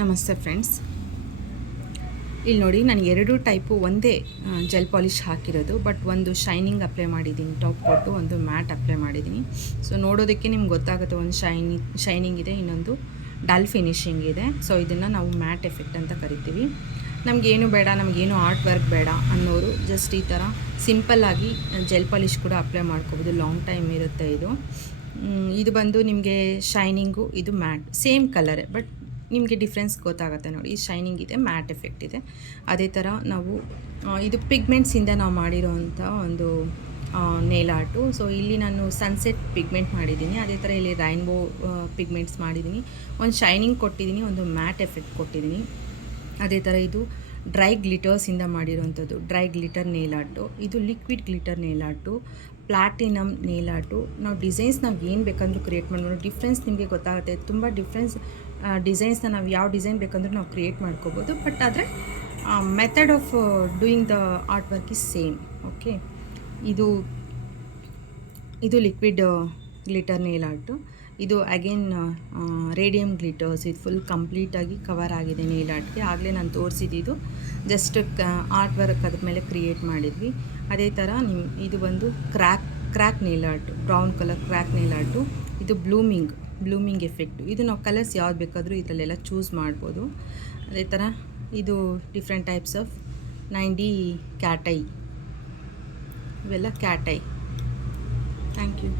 ನಮಸ್ತೆ ಫ್ರೆಂಡ್ಸ್. ಇಲ್ಲಿ ನೋಡಿ, ನಾನು ಎರಡು ಟೈಪು ಒಂದೇ ಜೆಲ್ ಪಾಲಿಷ್ ಹಾಕಿರೋದು. ಬಟ್ ಒಂದು ಶೈನಿಂಗ್ ಅಪ್ಲೈ ಮಾಡಿದ್ದೀನಿ, ಟಾಪ್ ಕೊಟ್ಟು ಒಂದು ಮ್ಯಾಟ್ ಅಪ್ಲೈ ಮಾಡಿದ್ದೀನಿ. ಸೊ ನೋಡೋದಕ್ಕೆ ನಿಮ್ಗೆ ಗೊತ್ತಾಗುತ್ತೆ, ಒಂದು ಶೈನಿಂಗ್ ಇದೆ, ಇನ್ನೊಂದು ಡಲ್ ಫಿನಿಶಿಂಗ್ ಇದೆ. ಸೊ ಇದನ್ನು ನಾವು ಮ್ಯಾಟ್ ಎಫೆಕ್ಟ್ ಅಂತ ಕರಿತೀವಿ. ನಮಗೇನು ಬೇಡ, ನಮಗೇನು ಆರ್ಟ್ ವರ್ಕ್ ಬೇಡ ಅನ್ನೋರು ಜಸ್ಟ್ ಈ ಥರ ಸಿಂಪಲ್ಲಾಗಿ ಜೆಲ್ ಪಾಲಿಷ್ ಕೂಡ ಅಪ್ಲೈ ಮಾಡ್ಕೋಬೋದು. ಲಾಂಗ್ ಟೈಮ್ ಇರುತ್ತೆ ಇದು. ಇದು ಬಂದು ನಿಮಗೆ ಶೈನಿಂಗು, ಇದು ಮ್ಯಾಟ್ ಸೇಮ್ ಕಲರೇ, ಬಟ್ ನಿಮಗೆ ಡಿಫ್ರೆನ್ಸ್ ಗೊತ್ತಾಗುತ್ತೆ ನೋಡಿ. ಈ ಶೈನಿಂಗ್ ಇದೆ, ಮ್ಯಾಟ್ ಎಫೆಕ್ಟ್ ಇದೆ. ಅದೇ ಥರ ನಾವು ಇದು ಪಿಗ್ಮೆಂಟ್ಸಿಂದ ನಾವು ಮಾಡಿರೋವಂಥ ಒಂದು ನೇಲ್ ಆರ್ಟು. ಸೊ ಇಲ್ಲಿ ನಾನು ಸನ್ಸೆಟ್ ಪಿಗ್ಮೆಂಟ್ ಮಾಡಿದ್ದೀನಿ, ಅದೇ ಥರ ಇಲ್ಲಿ ರೈನ್ಬೋ ಪಿಗ್ಮೆಂಟ್ಸ್ ಮಾಡಿದ್ದೀನಿ, ಒಂದು ಶೈನಿಂಗ್ ಕೊಟ್ಟಿದ್ದೀನಿ, ಒಂದು ಮ್ಯಾಟ್ ಎಫೆಕ್ಟ್ ಕೊಟ್ಟಿದ್ದೀನಿ. ಅದೇ ಥರ ಇದು ಡ್ರೈ ಗ್ಲಿಟರ್ಸಿಂದ ಮಾಡಿರೋವಂಥದ್ದು, ಡ್ರೈ ಗ್ಲಿಟರ್ ನೇಲ್ ಆರ್ಟು. ಇದು liquid glitter nail art, platinum nail art. ನಾವು ಡಿಸೈನ್ಸ್ ನಾವು ಏನು ಬೇಕಂದ್ರೂ ಕ್ರಿಯೇಟ್ ಮಾಡ್ಬೋದು. ಡಿಫ್ರೆನ್ಸ್ ನಿಮಗೆ ಗೊತ್ತಾಗುತ್ತೆ, ತುಂಬ ಡಿಫ್ರೆನ್ಸ್ ಡಿಸೈನ್ಸ್ನ ನಾವು ಯಾವ ಡಿಸೈನ್ ಬೇಕಂದ್ರೂ ನಾವು ಕ್ರಿಯೇಟ್ ಮಾಡ್ಕೋಬೋದು. ಬಟ್ ಆದರೆ method of doing the art work is same. Okay, ಇದು ಲಿಕ್ವಿಡ್ ಗ್ಲಿಟರ್ ನೇಲ್ ಆರ್ಟು. ಇದು ಅಗೇನ್ ರೇಡಿಯಮ್ ಗ್ಲಿಟರ್ಸ್. ಇದು ಫುಲ್ ಕಂಪ್ಲೀಟಾಗಿ ಕವರ್ ಆಗಿದೆ ನೇಲ್ ಆರ್ಟ್ಗೆ. ಆಗಲೇ ನಾನು ತೋರಿಸಿದ್ದು ಜಸ್ಟ್ ಆರ್ಟ್ ವರ್ಕ್ ಅದ್ರ ಮೇಲೆ ಕ್ರಿಯೇಟ್ ಮಾಡಿದ್ವಿ. ಅದೇ ಥರ ಇದು ಬಂದು crack nail art, brown colour crack nail art. ಇದು ಬ್ಲೂಮಿಂಗ್ ಎಫೆಕ್ಟು. ಇದು ನಾವು ಕಲರ್ಸ್ ಯಾವ್ದು ಬೇಕಾದರೂ ಇದರಲ್ಲೆಲ್ಲ ಚೂಸ್ ಮಾಡ್ಬೋದು. ಅದೇ ಥರ ಇದು different types of 9D cat eye, ಇವೆಲ್ಲ ಕ್ಯಾಟ್ ಐ. Thank you.